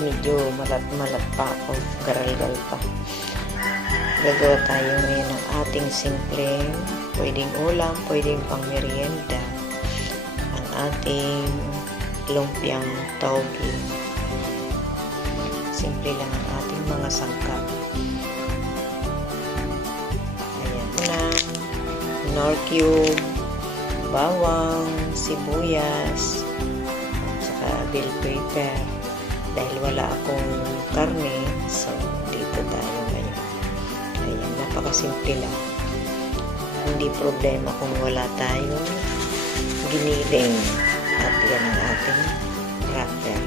medyo malat-malat pa ako, garalgal pa. Gagawa tayo ngayon ng ating simpleng, pwedeng ulam, pwedeng pang merienda, ang ating lumpiang tauge. Simple lang ang ating mga sangkap. Ayan na, nor cube, bawang, sibuyas, at saka bell pepper. Dahil wala akong karne, so dito tayo ngayon. Ayan, napakasimple lang. Hindi problema kung wala tayong giniling. At yan ang ating wrapper.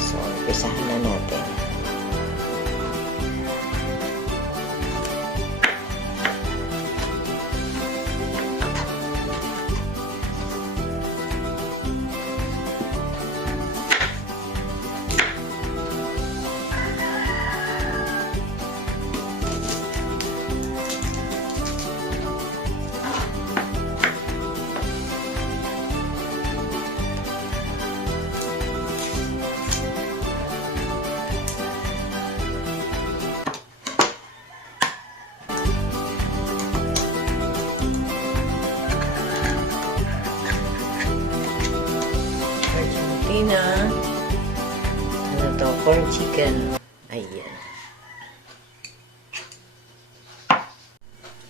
So, umpisahan na natin. Ano to? Corn chicken. Ayan.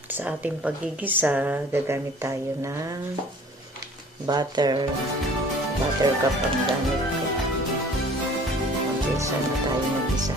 Sa ating pagigisa, gagamit tayo ng butter. Butter cup ang gamit ko. Mag-isa na tayo mag-isa.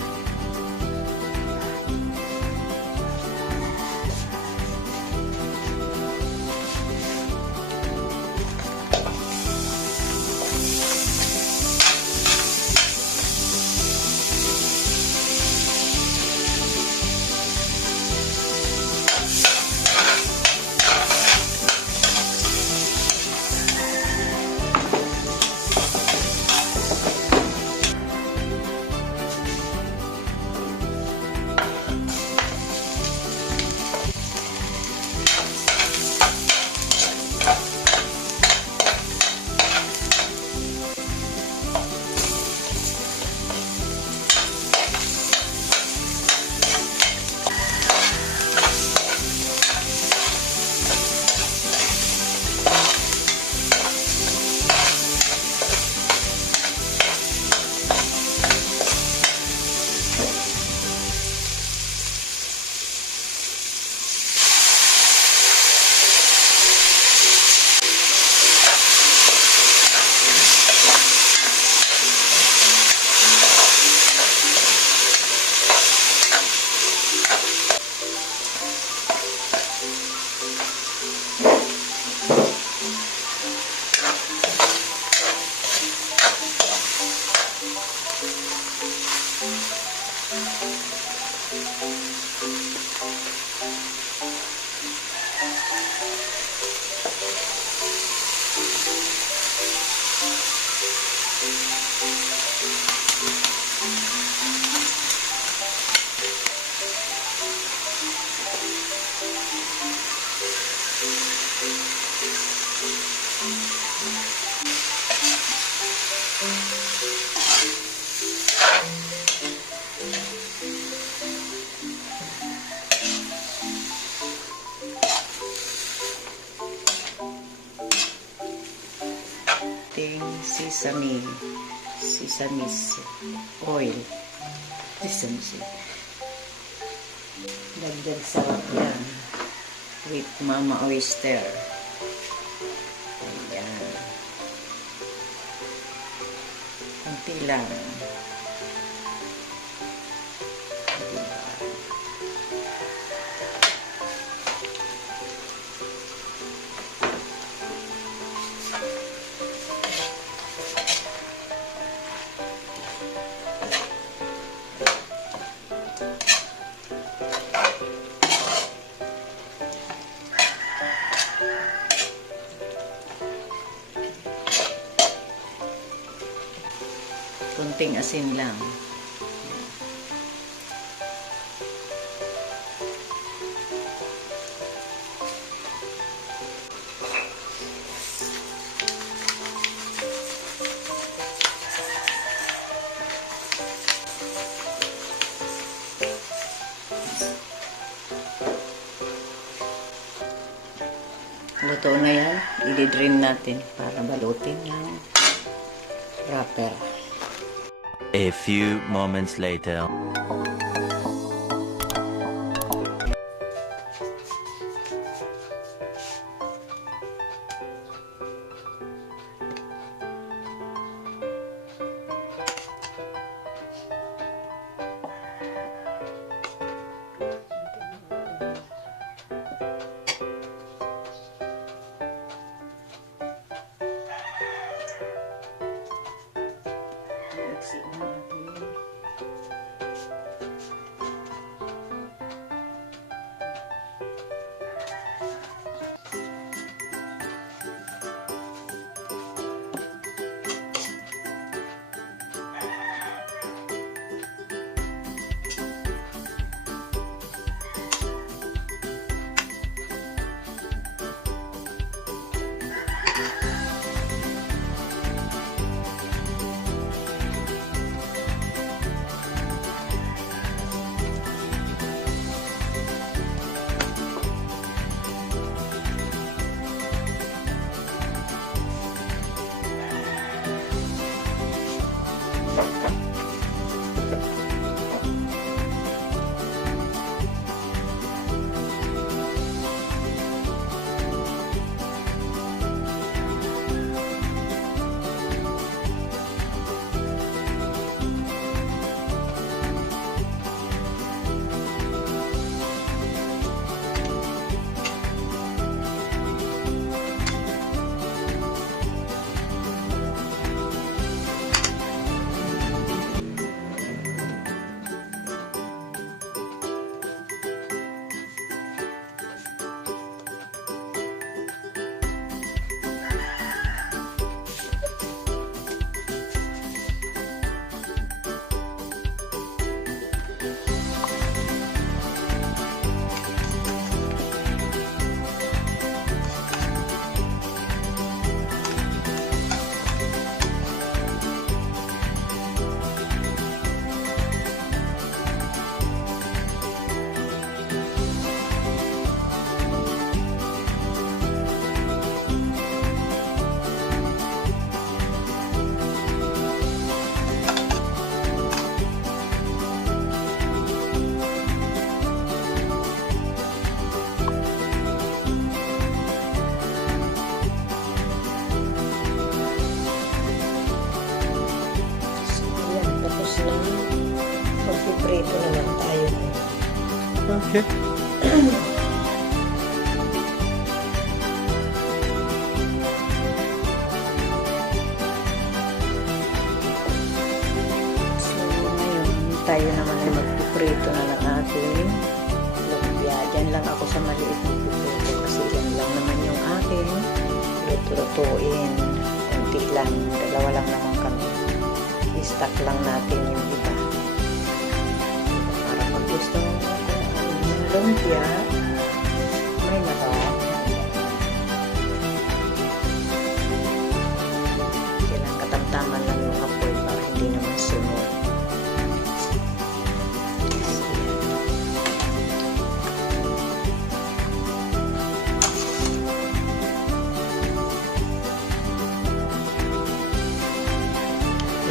Sesame oil. Sesame. Dagdag sarap yan. With Mama Oyster. Ayan. Kunti lang. Kunting asin lang. Luto na yan. I-drain natin para balutin ng wrapper. A few moments later. Magpiprito na lang tayo. Okay. So, ngayon, tayo naman ay magpiprito na ng ating lumpia. Diyan lang ako sa maliit magpiprito kasi yan lang naman yung aking lutuin. Kunti lang, dalawa lang naman kami. I-stack lang natin yung iba. Para pag gusto mo ng lumpia, may naka. Kailangan katamtaman lang yung apoy para hindi naman sunod.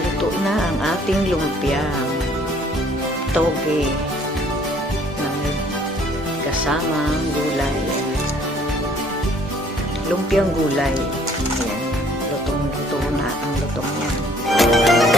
Luto na ang ating lumpia. Toge na may kasamang gulay. Lumpiang gulay. Ayan. Lutong-luto na ang lutong yan.